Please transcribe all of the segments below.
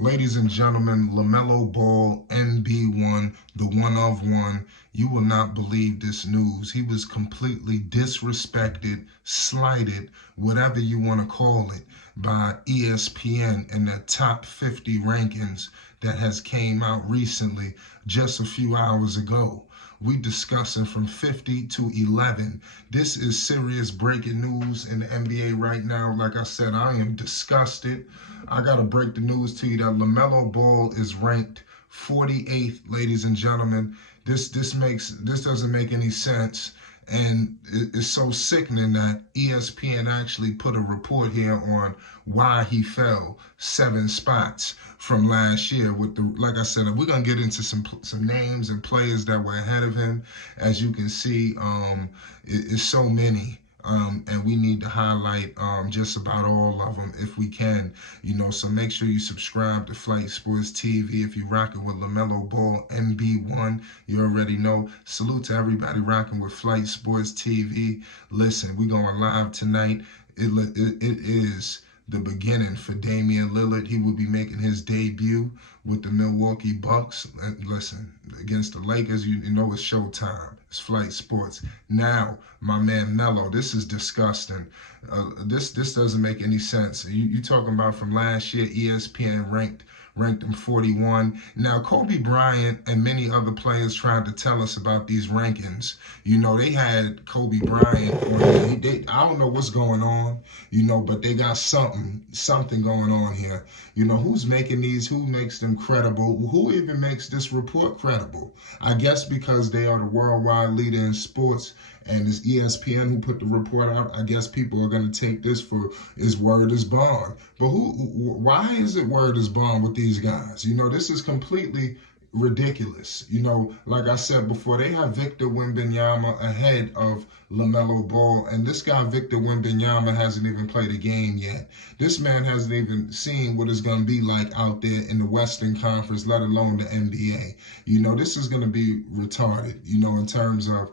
Ladies and gentlemen, Lamelo Ball, NB1, the one of one. You will not believe this news. He was completely disrespected, slighted, whatever you want to call it, by ESPN in their top 50 rankings that has came out recently, just a few hours ago. We discussing from 50 to 11. This is serious breaking news in the NBA right now. Like I said, I am disgusted. I gotta break the news to you that Lamelo Ball is ranked 48th, ladies and gentlemen. This doesn't make any sense. And it's so sickening that ESPN actually put a report here on why he fell 7 spots from last year. With the, like I said, we're gonna get into some names and players that were ahead of him. As you can see, it's so many. And we need to highlight just about all of them if we can, so make sure you subscribe to Flight Sports TV. If you're rocking with Lamelo Ball MB1, you already know. Salute to everybody rocking with Flight Sports TV. Listen, we going live tonight. It is the beginning for Damian Lillard. He will be making his debut with the Milwaukee Bucks. Listen, against the Lakers, you know it's showtime. It's Flight Sports. Now, my man Melo, this is disgusting. This doesn't make any sense. You talking about from last year, ESPN ranked him 41. Now, Kobe Bryant and many other players tried to tell us about these rankings. They had Kobe Bryant on there. I don't know what's going on, but they got something going on here. Who's making these? Who makes them credible? Who even makes this report credible? I guess because they are the worldwide leader in sports, and it's ESPN who put the report out. I guess people are going to take this for his word is bond. But why is it word is bond with these guys? This is completely ridiculous. Like I said before, they have Victor Wembanyama ahead of Lamelo Ball, and this guy Victor Wembanyama hasn't even played a game yet. This man hasn't even seen what it's going to be like out there in the Western Conference, let alone the NBA. This is going to be retarded, in terms of,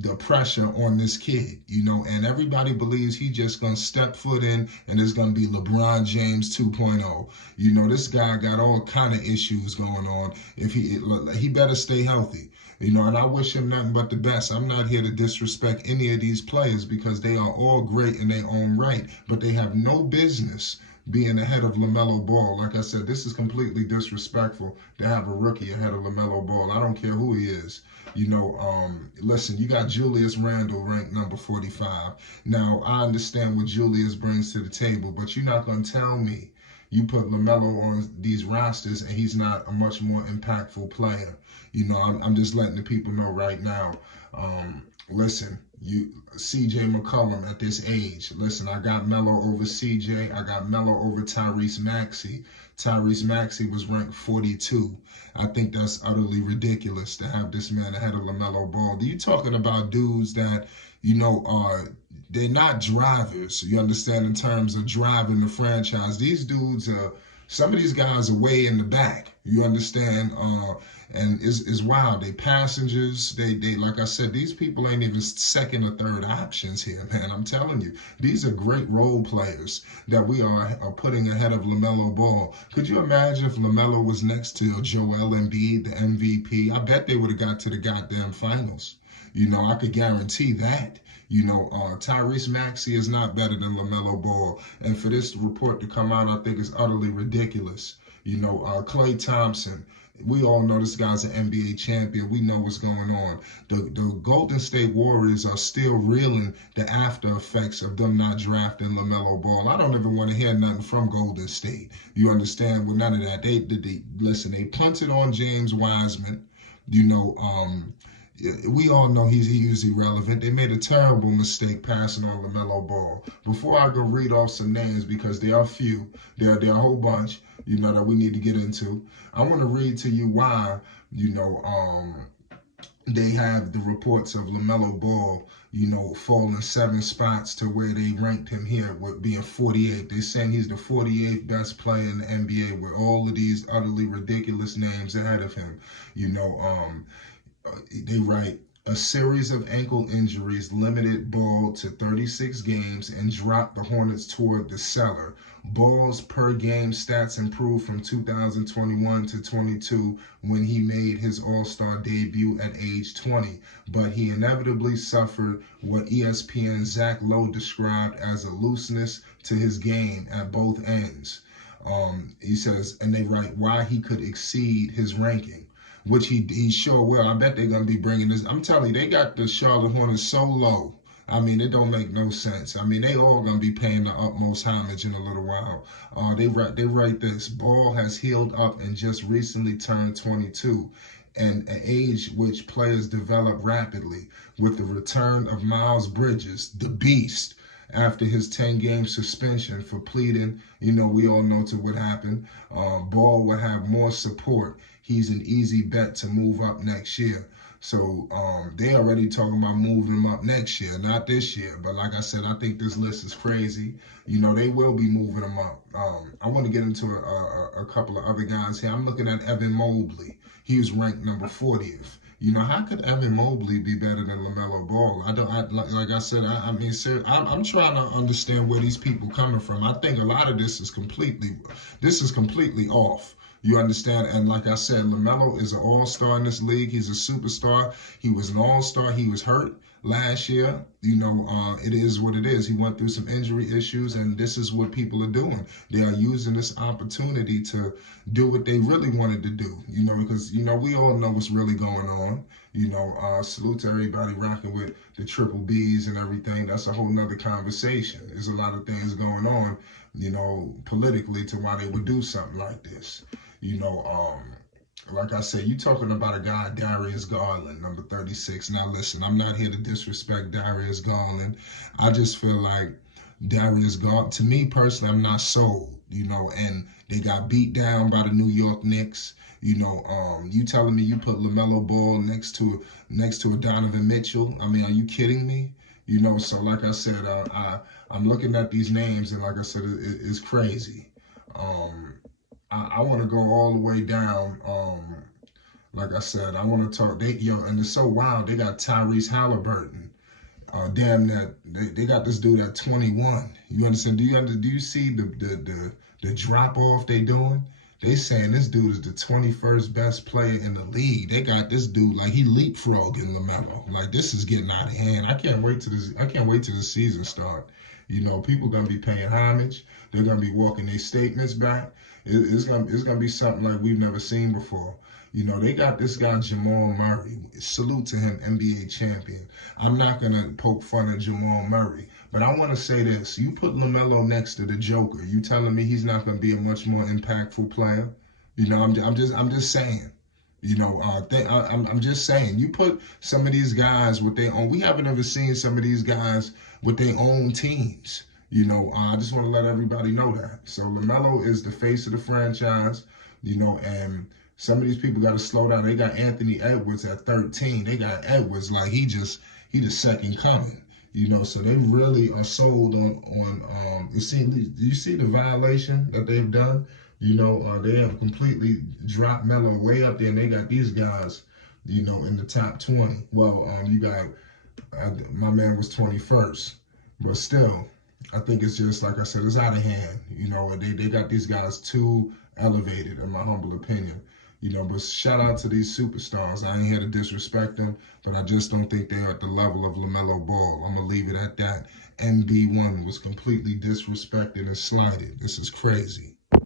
the pressure on this kid, and everybody believes he just gonna step foot in and it's gonna be LeBron James 2.0. This guy got all kind of issues going on. If he better stay healthy, and I wish him nothing but the best. I'm not here to disrespect any of these players because they are all great in their own right, but they have no business being ahead of Lamelo Ball. Like I said, this is completely disrespectful to have a rookie ahead of Lamelo Ball. I don't care who he is. Listen, you got Julius Randle ranked number 45. Now, I understand what Julius brings to the table, but you're not going to tell me you put Lamelo on these rosters and he's not a much more impactful player. I'm just letting the people know right now. Listen, CJ McCollum at this age. Listen, I got Melo over CJ. I got Melo over Tyrese Maxey. Tyrese Maxey was ranked 42. I think that's utterly ridiculous to have this man ahead of Lamelo Ball. You talking about dudes that, they're not drivers, you understand, in terms of driving the franchise. These dudes some of these guys are way in the back, you understand, and it's wild. They passengers, they like I said, these people ain't even second or third options here, man. I'm telling you, these are great role players that we are putting ahead of Lamelo Ball. Could you imagine if Lamelo was next to Joel Embiid, the MVP? I bet they would have got to the goddamn finals. I could guarantee that. Tyrese Maxey is not better than Lamelo Ball. And for this report to come out, I think it's utterly ridiculous. Klay Thompson, we all know this guy's an NBA champion. We know what's going on. The Golden State Warriors are still reeling the after effects of them not drafting Lamelo Ball. I don't even want to hear nothing from Golden State. You understand? With none of that. Listen, they punted on James Wiseman. We all know he was irrelevant. They made a terrible mistake passing on LaMelo Ball. Before I go read off some names, because there are few, there are a whole bunch, that we need to get into. I want to read to you why, they have the reports of LaMelo Ball, falling 7 spots to where they ranked him here with being 48. They're saying he's the 48th best player in the NBA with all of these utterly ridiculous names ahead of him. They write A series of ankle injuries limited Ball to 36 games and dropped the Hornets toward the cellar. Ball's per game stats improved from 2021 to 22 when he made his All-Star debut at age 20, but he inevitably suffered what ESPN's Zach Lowe described as a looseness to his game at both ends. He says, and they write why he could exceed his ranking, which he sure will. I bet they're gonna be bringing this. I'm telling you, they got the Charlotte Hornets so low. I mean, it don't make no sense. I mean, they all gonna be paying the utmost homage in a little while. They write this. Ball has healed up and just recently turned 22, and an age which players develop rapidly. With the return of Miles Bridges, the Beast, after his 10-game suspension for pleading, we all know to what happened. Ball will have more support. He's an easy bet to move up next year. So they already talking about moving him up next year, not this year. But like I said, I think this list is crazy. They will be moving him up. I want to get into a couple of other guys here. I'm looking at Evan Mobley. He was ranked number 40th. How could Evan Mobley be better than Lamelo Ball? Like I said, I mean, sir, I'm trying to understand where these people coming from. I think a lot of this is completely off. You understand? And like I said, Lamelo is an all-star in this league. He's a superstar. He was an all-star. He was hurt last year. It is what it is. He went through some injury issues, and this is what people are doing. They are using this opportunity to do what they really wanted to do, because, we all know what's really going on. Salute to everybody rocking with the triple Bs and everything. That's a whole nother conversation. There's a lot of things going on, politically to why they would do something like this. Like I said, you talking about a guy, Darius Garland, number 36. Now listen, I'm not here to disrespect Darius Garland. I just feel like Darius Garland, to me personally, I'm not sold, and they got beat down by the New York Knicks. You telling me you put Lamelo Ball next to a Donovan Mitchell? I mean, are you kidding me? So like I said, I'm looking at these names, and like I said, it's crazy. I want to go all the way down. Like I said, I want to talk. And it's so wild. They got Tyrese Halliburton. Damn that they got this dude at 21. You understand? Do you see the drop off they doing? They saying this dude is the 21st best player in the league. They got this dude like he leapfrogging Lamelo. Like this is getting out of hand. I can't wait till the season start. People gonna be paying homage. They're gonna be walking their statements back. It's gonna be something like we've never seen before. They got this guy Jamal Murray. Salute to him, NBA champion. I'm not gonna poke fun at Jamal Murray, but I want to say this: you put Lamelo next to the Joker. You telling me he's not gonna be a much more impactful player? I'm just saying. I'm just saying. You put some of these guys with their own. We haven't ever seen some of these guys with their own teams. I just want to let everybody know that. So Lamelo is the face of the franchise. And some of these people got to slow down. They got Anthony Edwards at 13. They got Edwards like he the second coming. So they really are sold on. Do you see the violation that they've done? They have completely dropped Melo way up there, and they got these guys, in the top 20. Well, you got my man was 21st, but still, I think it's just like I said, it's out of hand. They got these guys too elevated, in my humble opinion. But shout out to these superstars. I ain't here to disrespect them, but I just don't think they're at the level of Lamelo Ball. I'm gonna leave it at that. MB1 was completely disrespected and slighted. This is crazy.